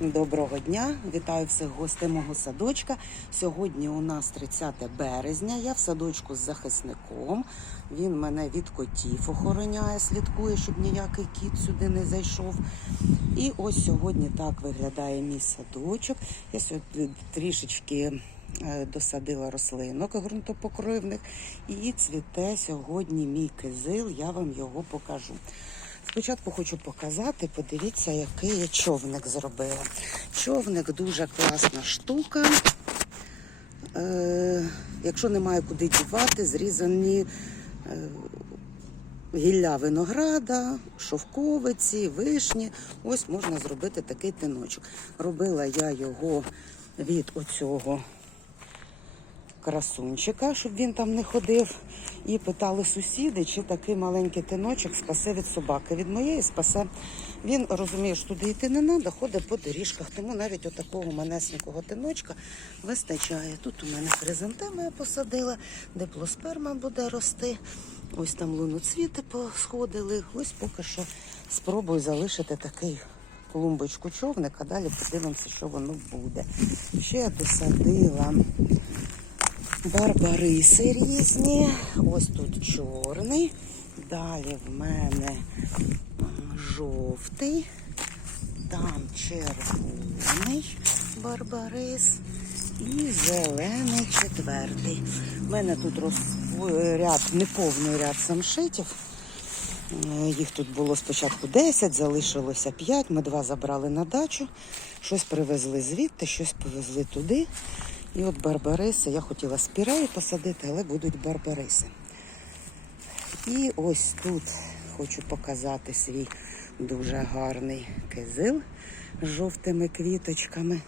Доброго дня, вітаю всіх гостей мого садочка. Сьогодні у нас 30 березня. Я в садочку з захисником. Він мене від котів охороняє, слідкує, щоб ніякий кіт сюди не зайшов. І ось сьогодні так виглядає мій садочок. Я сьогодні трішечки е, досадила рослинок ґрунтопокривних і цвіте сьогодні мій кизил. Я вам його покажу. Спочатку хочу показати, подивіться, який я човник зробила. Човник дуже класна штука. Е, якщо немає куди дівати, зрізані е, гілля винограда, шовковиці, вишні. Ось можна зробити такий тиночок. Робила я його від оцього красунчика, щоб він там не ходив. І питали сусіди, чи такий маленький тиночок спасе від собаки. Від моєї спасе. Він розуміє, що туди йти не треба, ходить по доріжках. Тому навіть отакого манесенького тиночка вистачає. Тут у мене хризантеми я посадила, диплосперма буде рости. Ось там луноцвіти посходили. Ось поки що спробую залишити такий клумбочку човник, а далі подивимося, що воно буде. Ще я досадила барбариси різні. Ось тут чорний. Далі в мене жовтий, там червоний барбарис і зелений четвертий. У мене тут роз... ряд, неповний ряд самшитів. Е, Їх тут було спочатку 10, залишилося 5. Ми два забрали на дачу. Щось привезли звідти, щось повезли туди. І от барбариси. Я хотіла спіреї посадити, але будуть барбариси. І ось тут хочу показати свій дуже гарний кизил з жовтими квіточками.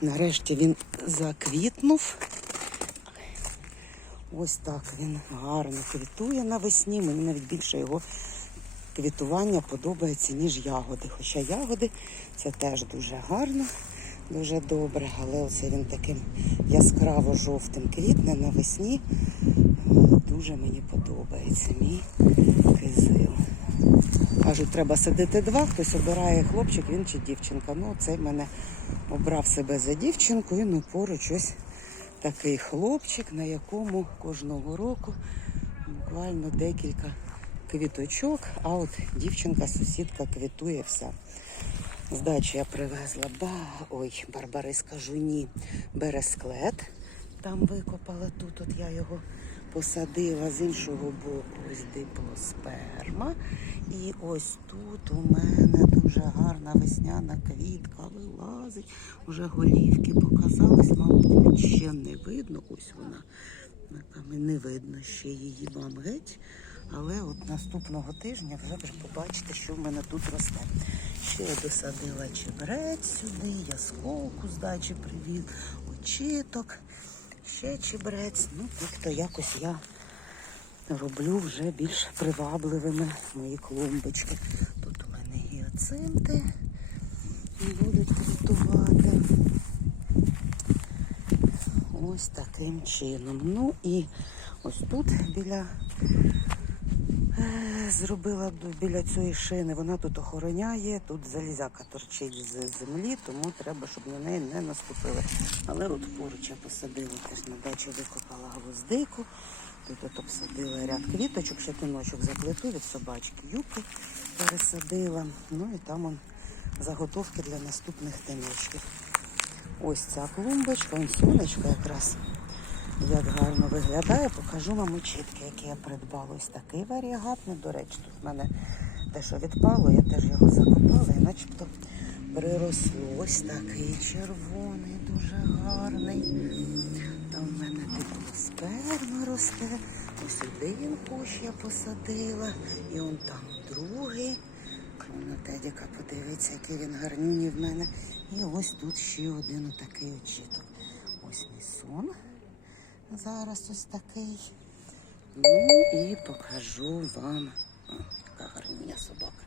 Нарешті він заквітнув. Ось так він гарно квітує навесні. Мені навіть більше його квітування подобається, ніж ягоди. Хоча ягоди це теж дуже гарно, дуже добре. Але оце він таким яскраво жовтим квітне навесні. Дуже мені подобається мій кизил. Кажуть, треба садити два, хтось обирає хлопчик, він чи дівчинка. Ну, цей мене обрав себе за дівчинку і ну, поруч ось такий хлопчик, на якому кожного року буквально декілька квіточок, а от дівчинка, сусідка квітує вся. З я привезла ба... Ой, барбарис кажу, ні, бересклет. Там викопала тут, от я його посадила з іншого боку, ось диплосперма. І ось тут у мене дуже гарна весняна квітка вилазить. Уже голівки показались, мабуть, ще не видно. Ось вона. Там і не видно ще її вам геть. Але от наступного тижня вже ви побачите, що в мене тут росте. Ще я досадила чебрець сюди, ясколку з дачі привіз, очіток, ще чебрець. Ну, тобто якось я роблю вже більш привабливими мої клумбочки. Тут у мене гіацинти будуть квітувати. Ось таким чином. Ну і ось тут біля зробила біля цієї шини. Вона тут охороняє, тут залізяка торчить з землі, тому треба, щоб на неї не наступили. Але от поруч я посадила теж на дачі викопала гвоздику. Тут от обсадила ряд квіточок, ще тиночок заплету від собачки юбки пересадила. Ну і там он заготовки для наступних тиночків. Ось ця клумбочка, он сонечко якраз як гарно виглядає. Покажу вам очітки, які я придбала. Ось такий варіагатний. До речі, тут в мене те, що відпало, я теж його закопала і начебто приросло. Ось такий червоний, дуже гарний. Там в мене типу сперма росте. Ось один кущ я посадила. І он там другий. На Тедіка подивиться, який він гарнюній в мене. І ось тут ще один отакий очіток. Ось мій сон. Зараз ось такий. Ну і покажу вам. О, яка гарнюня собака.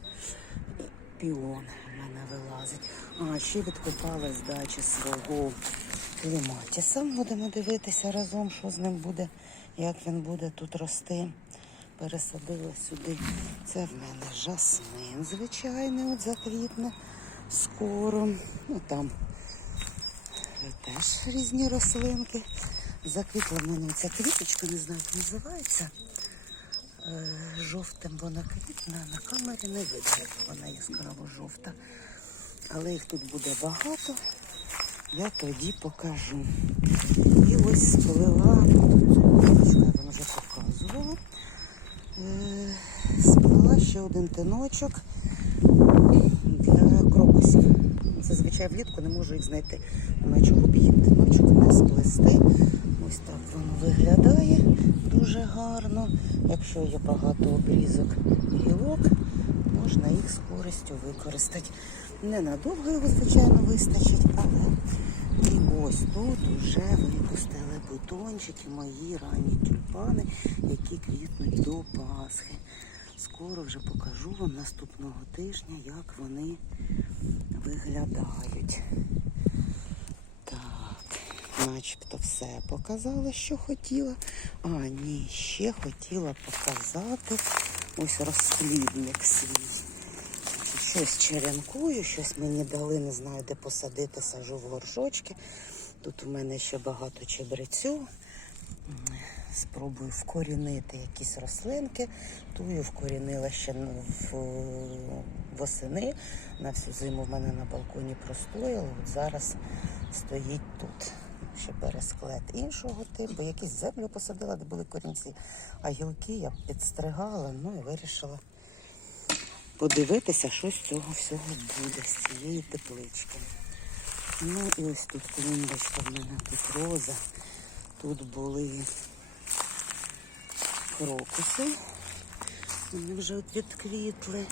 Піон в мене вилазить. А, ще відкопала з дачі свого кліматіса. Будемо дивитися разом, що з ним буде, як він буде тут рости. Пересадила сюди. Це в мене жасмин звичайний, от заквітне. скоро. Ну там теж різні рослинки. Заквітла в мене ця квіточка, не знаю, як називається. Е, Жовтим вона квітне, на камері не видно, як вона яскраво жовта. Але їх тут буде багато. Я тоді покажу. І ось квіточку я вам вже показувала. Е, Сплела ще один тиночок для крокусів. Зазвичай влітку не можу їх знайти. Нема чого їм тиночок не сплести. Виглядає дуже гарно. Якщо є багато обрізок гілок, можна їх з користю використати. Ненадовго його, звичайно, вистачить, але і ось тут вже випустили бутончики, мої ранні тюльпани, які квітнуть до Пасхи. Скоро вже покажу вам наступного тижня, як вони виглядають. Начебто все показала, що хотіла. А, ні, ще хотіла показати ось розплідник свій. Щось черенкую, щось мені дали, не знаю, де посадити, сажу в горшочки. Тут у мене ще багато чебрецю. Спробую вкорінити якісь рослинки. Тую вкорінила ще в, восени. На всю зиму в мене на балконі простояла. От зараз стоїть тут. Ще бересклет іншого типу. Якісь землю посадила, де були корінці. А гілки я підстригала, ну і вирішила подивитися, що з цього всього буде, з цієї теплички. Ну і ось тут клумбочка в мене, тут роза. Тут були крокуси. Вони вже от відквітли.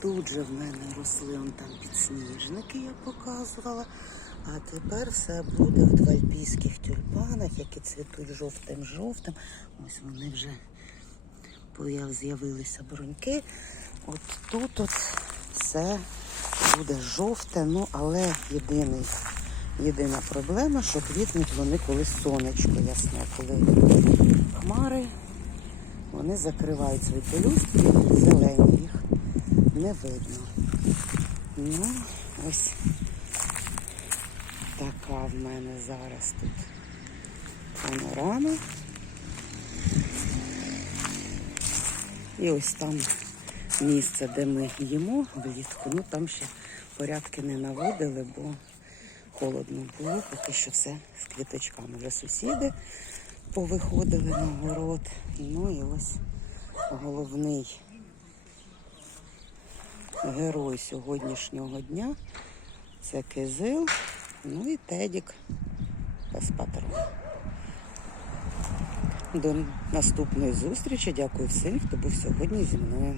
Тут же в мене росли он там підсніжники, я показувала. А тепер все буде в альпійських тюльпанах, які цвітуть жовтим-жовтим. Ось вони вже з'явилися бруньки. От тут от все буде жовте, ну але єдиний, єдина проблема, що квітнуть вони коли сонечко ясне, коли хмари, вони закривають свої пелюстки, зелені їх не видно. Ну, ось така в мене зараз тут панорама. І ось там місце, де ми їмо влітку. Ну там ще порядки не наводили, бо холодно було, поки що все з квіточками. Вже сусіди повиходили на город. Ну і ось головний герой сьогоднішнього дня це кизил, ну і Тедік без патрона. До наступної зустрічі. Дякую всім, хто був сьогодні зі мною.